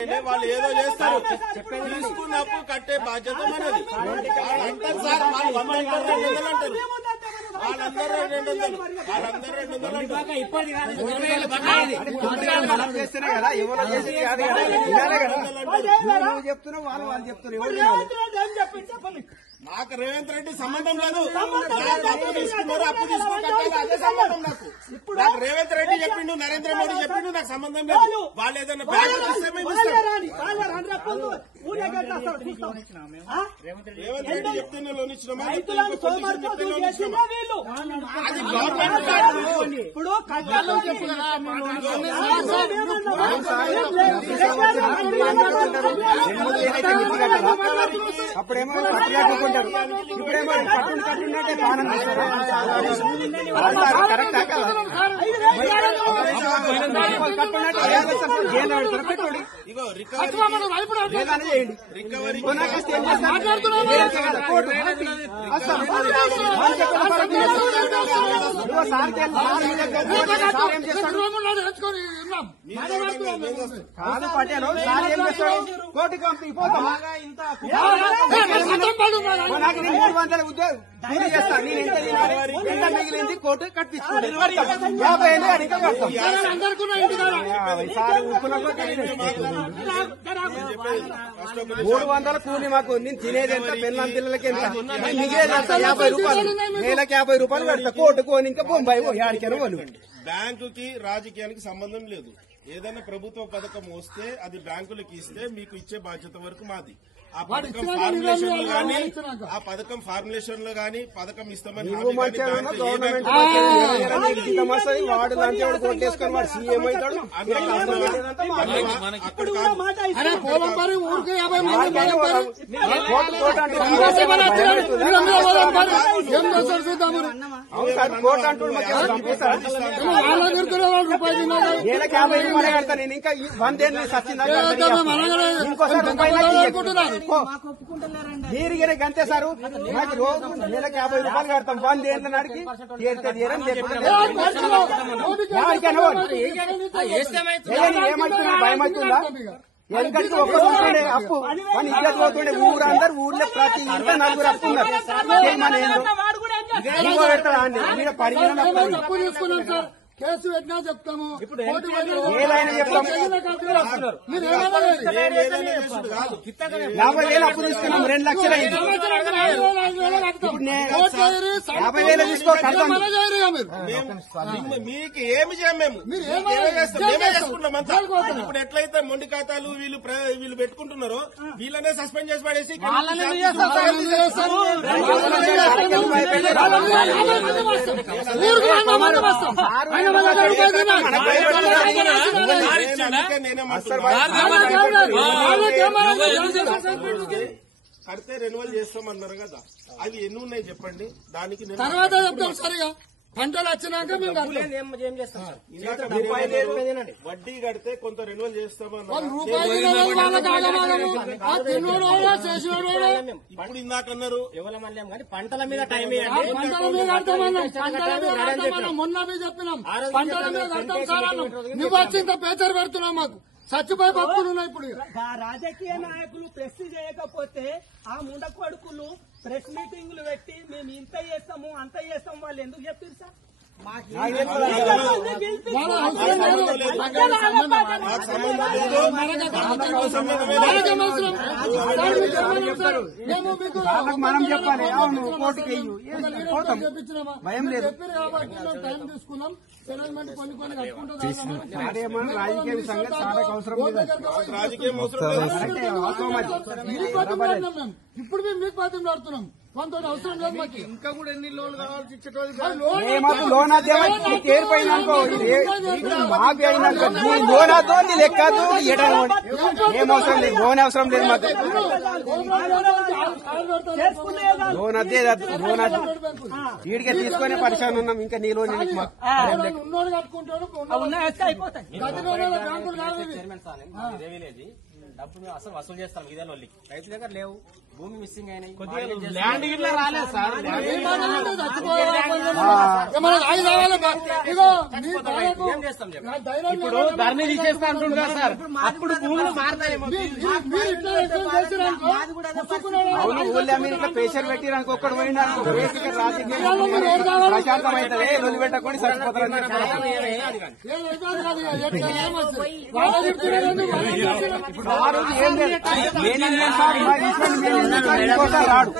వాళ్ళు ఏదో చేస్తారు, తీసుకున్నప్పుడు కట్టే బాధ్యత మనది. అంటారు సార్, వాళ్ళు 100 అంటారు, 200 అంటారు, వాళ్ళందరూ 200, వాళ్ళందరూ 200 చేస్తేనే కదా ఎవరో చేసి చెప్తున్నావు, వాళ్ళు చెప్తున్నారు. నాకు రేవంత్ రెడ్డి సంబంధం లేదు. అప్పు తీసుకున్నారు, అప్పు తీసుకుని కట్టాలి, అదే సంబంధం నాకు. నాకు రేవంత్ రెడ్డి చెప్పిండు, నరేంద్ర మోడీ చెప్పిండు, నాకు సంబంధం లేదు. వాళ్ళు ఏదైనా బ్యాంక్ ఇస్తే మేము ఇస్తాం. రేవంత్ రెడ్డి చెప్తేనే లోన్ ఇచ్చినామా, అది గవర్నమెంట్ ఇప్పుడు అప్పుడేమో కట్టుకుంటారు, ఇప్పుడేమో కట్టుంటే పానం కరెక్ట్ పెట్టుకోండి. ఇగో రికవరీ కాదు పటేలు సార్ ఏం చేస్తాడు, కోర్టుకి పంపిపోతాం. నాకు 300 ఉద్యోగం పూర్తి చేస్తాను, నేను ఎంత తినాలి, ఎంత మిగిలింది కోర్టు కట్టించుకుంటాను. 50 అడిగి కడతాం. సార్ ఉప్పులకు 300 కూలి మాకు, నేను తినేది ఎంత, పెళ్ళాం పిల్లలకి ఎంత, మిగిలేదు ఎంత, 50 రూపాయలు, నెలకు 50 రూపాయలు కడతా. కోర్టుకు ఇంకా బొంబాయి ఆడికారు వాళ్ళు. బ్యాంకుకి రాజకీయానికి సంబంధం లేదు. ఏదైనా ప్రభుత్వ పథకం వస్తే అది బ్యాంకులకు ఇస్తే మీకు ఇచ్చే బాధ్యత వరకు మాది. ఆ పథకం ఫార్ములేషన్ లో గానీ పథకం ఇస్తామని గవర్నమెంట్ వాడు లాంటి వాడు కొట్టేసుకొని వాడు సీఎం అవుతాడు. కోర్టు అంటాడు నెలకు 50 రూపాయలు కడతా. నేను ఇంకా 100 ఏళ్ళు సచ్చిందా, ఇంకోసారి మీరు గంతే సారు. నాకు రోజు నెలకు 50 రూపాయలు కడతాం. 100 ఏళ్ళ నాడికి ఏమవుతుందా, భయమవుతుందా? ఎందుకంటే ఒక్క పోతుండే అప్పు మన ఇజ్జత్ పోతుండే. ఊరందరూ ఊర్లో ప్రతి ఇంత 4 అప్పు ఉన్నారు. మన ఏందో పెడతాడా అండి, మీరు పరిగణ కేసు పెట్టినా చెప్తాము, ఏదైనా చెప్తాము. 50,000 అప్పు తీసుకున్నాం, 2 లక్షలు అయింది. ఇప్పుడు 50,000 తీసుకో కడతాం. మీకు ఏమి చేయం, మేమే చేసుకుంటామంతా. ఇప్పుడు ఎట్లయితే మొండి ఖాతాలు వీళ్ళు పెట్టుకుంటున్నారో వీళ్ళనే సస్పెండ్ చేసి పడేసి కడితే రెన్యువల్ చేస్తామన్నారు కదా, అవి ఎన్ని ఉన్నాయి చెప్పండి. దానికి తర్వాత చెప్తాం. సరిగా పంటలు వచ్చినాక వడ్డీ కడితే కొంత రెన్యువల్ చేస్తామన్నారు. ఇప్పుడు ఇందాక అన్నారు పంటల మీద టైం మొన్న చెప్పినాం, పంటల మీద కడతాం సార్. నువ్వు వచ్చింత పేచర్ పెడుతున్నావు, మాకు చచ్చిపోయి భక్తులు ఉన్నాయి. ఇప్పుడు రాజకీయ నాయకులు ప్రెస్ చేయకపోతే ఆ ముండ కొడుకులు ప్రెస్ మీటింగ్లు పెట్టి మేము ఇంత చేస్తాము అంత చేస్తాము, వాళ్ళు ఎందుకు చెప్పారు సార్? మనం చెప్పాలి, అవును కోర్టుకి భయం లేదు. టైం తీసుకున్నాం, సెటిల్మెంట్ కొన్ని కట్టుకుంటాం. రాజకీయ సంగతి చాలా అవసరం లేదు. ఇప్పుడు మేము మీకు బాధ్యం పడుతున్నాం, కొంత అవసరం లేదు మాకు. ఇంకా కూడా ఎన్ని లోన్లు కావాల్సి మాకు లోన్ ఏర్పోయిందనుకో, మాకు అయినాక లోన్ అదో నీ లెక్కదు ఏం అవసరం లేదు. లోన్ అవసరం లేదు మాకు. లోన్ అదే లోన్ అది వీడికి తీసుకునే పరిశాన్ ఉన్నాం. ఇంకా నీ లోన్ ఉన్నోడు కట్టుకుంటాడు, డబ్బు మేము అసలు వసూలు చేస్తాం. ఇదే వాళ్ళకి రైతు దగ్గర లేవు, భూమి మిస్సింగ్ అయినాయి, ల్యాండ్ గిట్లా రాలేదు సార్. మనకు ఆగి రావాలి ఇగో నీ ఇప్పుడు ధరణి తీసేస్తా అంటుండగా సార్, అప్పుడు భూములు మారుతాయేమో. మీరు ఇట్లా చేసిరనుకో అవును ఊళ్ళో మీరు ఇట్లా ప్రెషర్ పెట్టిరనుకో ఒక్కడు పోయినా రాజకీయ ప్రశాంతమైతే లొల్లి పెట్టకుండా సరిపోతారని ఆ రోజు ఏం లేదు. రాడు.